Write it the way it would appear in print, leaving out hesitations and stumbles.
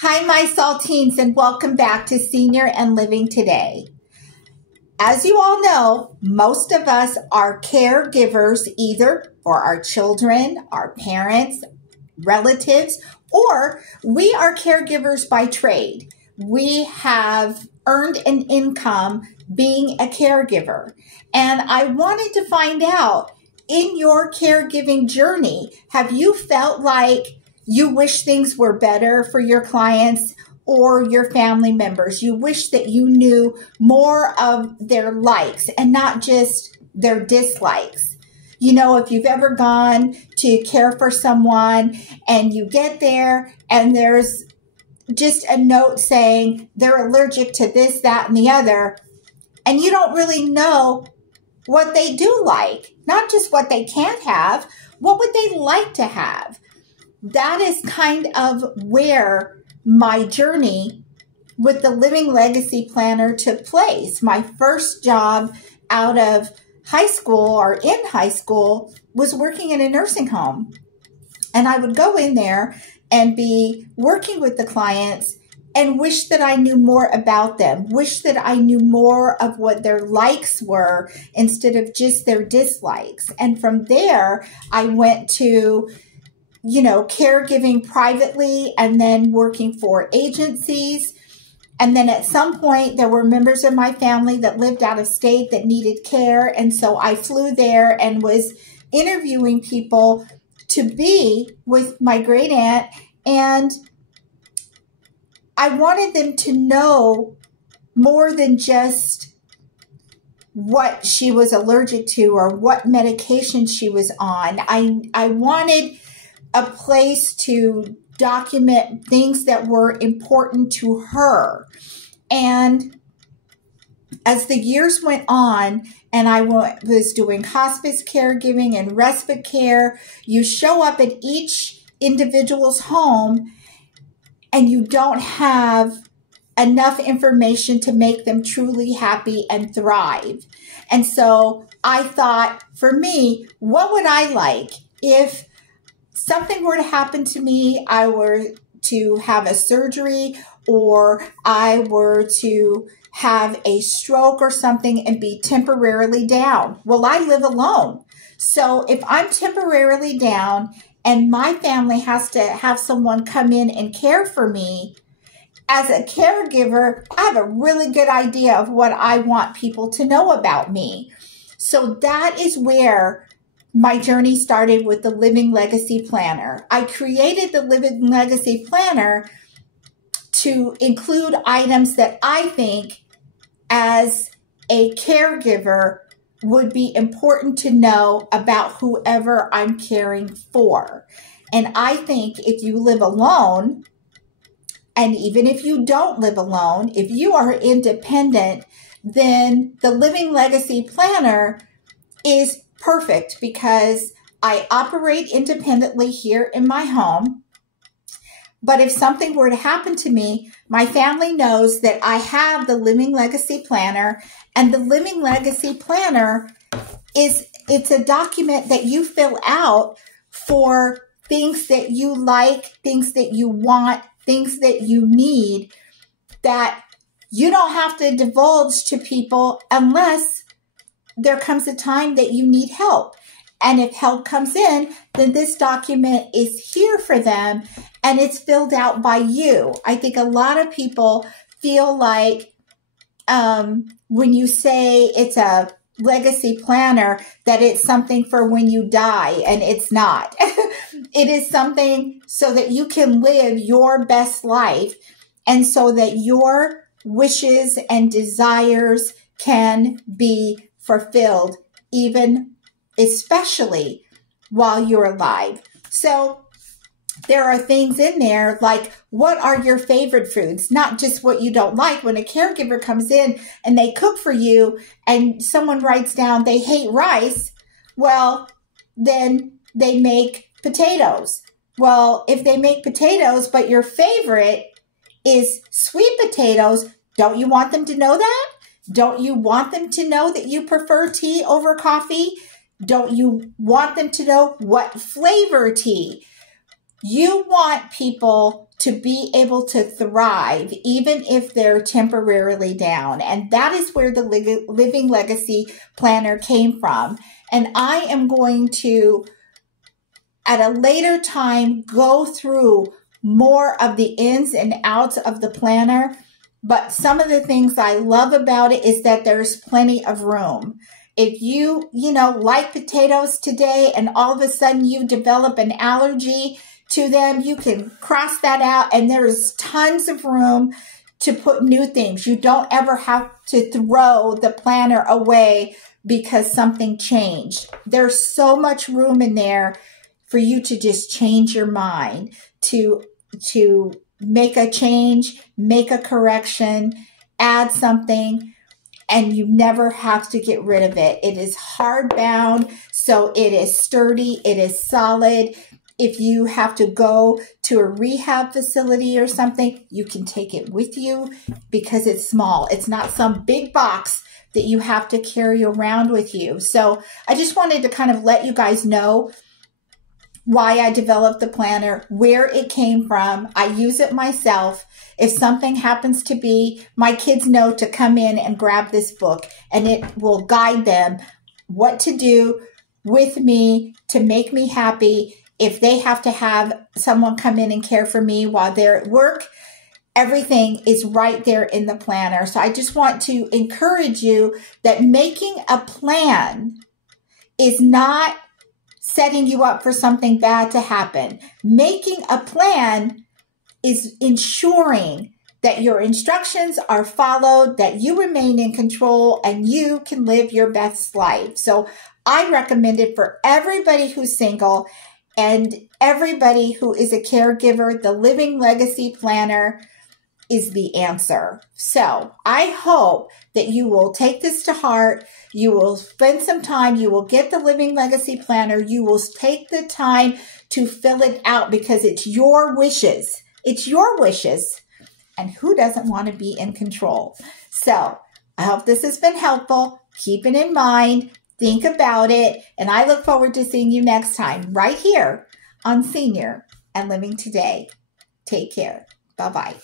Hi, my saltines, and welcome back to Senior and Living Today. As you all know, most of us are caregivers either for our children, our parents, relatives, or we are caregivers by trade. We have earned an income being a caregiver. And I wanted to find out, in your caregiving journey, have you felt like you wish things were better for your clients or your family members? You wish that you knew more of their likes and not just their dislikes. You know, if you've ever gone to care for someone and you get there and there's just a note saying they're allergic to this, that, and the other, and you don't really know what they do like, not just what they can't have, what would they like to have? That is kind of where my journey with the Living Legacy Planner took place. My first job out of high school or in high school was working in a nursing home. And I would go in there and be working with the clients and wish that I knew more about them, wish that I knew more of what their likes were instead of just their dislikes. And from there, I went to caregiving privately and then working for agencies. And then at some point, there were members of my family that lived out of state that needed care. And so I flew there and was interviewing people to be with my great aunt. And I wanted them to know more than just what she was allergic to or what medication she was on. I wanted a place to document things that were important to her. And as the years went on and I was doing hospice caregiving and respite care, you show up at each individual's home and you don't have enough information to make them truly happy and thrive. And so I thought, for me, what would I like if something were to happen to me, I were to have a surgery, or I were to have a stroke or something and be temporarily down? Well, I live alone. So if I'm temporarily down and my family has to have someone come in and care for me, as a caregiver, I have a really good idea of what I want people to know about me. So that is where my journey started with the Living Legacy Planner. I created the Living Legacy Planner to include items that I think as a caregiver would be important to know about whoever I'm caring for. And I think if you live alone, and even if you don't live alone, if you are independent, then the Living Legacy Planner is perfect because I operate independently here in my home. But if something were to happen to me, my family knows that I have the Living Legacy Planner, and the Living Legacy Planner it's a document that you fill out for things that you like, things that you want, things that you need, that you don't have to divulge to people unless there comes a time that you need help. And if help comes in, then this document is here for them and it's filled out by you. I think a lot of people feel like when you say it's a legacy planner, that it's something for when you die, and it's not. It is something so that you can live your best life and so that your wishes and desires can be fulfilled, even especially while you're alive. So there are things in there like, what are your favorite foods? Not just what you don't like. When a caregiver comes in and they cook for you and someone writes down they hate rice, well, then they make potatoes. Well, if they make potatoes, but your favorite is sweet potatoes, don't you want them to know that? Don't you want them to know that you prefer tea over coffee? Don't you want them to know what flavor tea? You want people to be able to thrive, even if they're temporarily down. And that is where the Living Legacy Planner came from. And I am going to, at a later time, go through more of the ins and outs of the planner. But some of the things I love about it is that there's plenty of room. If you like potatoes today and all of a sudden you develop an allergy to them, you can cross that out, and there's tons of room to put new things. You don't ever have to throw the planner away because something changed. There's so much room in there for you to just change your mind, to make a change, make a correction, add something, and you never have to get rid of it. It is hardbound, so it is sturdy, it is solid. If you have to go to a rehab facility or something, you can take it with you because it's small. It's not some big box that you have to carry around with you. So I just wanted to kind of let you guys know why I developed the planner, where it came from. I use it myself. If something happens to be, my kids know to come in and grab this book, and it will guide them what to do with me to make me happy. If they have to have someone come in and care for me while they're at work, everything is right there in the planner. So I just want to encourage you that making a plan is not setting you up for something bad to happen. Making a plan is ensuring that your instructions are followed, that you remain in control, and you can live your best life. So I recommend it for everybody who's single and everybody who is a caregiver. The Living Legacy Planner is the answer. So I hope that you will take this to heart. You will spend some time. You will get the Living Legacy Planner. You will take the time to fill it out because it's your wishes. It's your wishes. And who doesn't want to be in control? So I hope this has been helpful. Keep it in mind. Think about it. And I look forward to seeing you next time right here on Senior and Living Today. Take care. Bye-bye.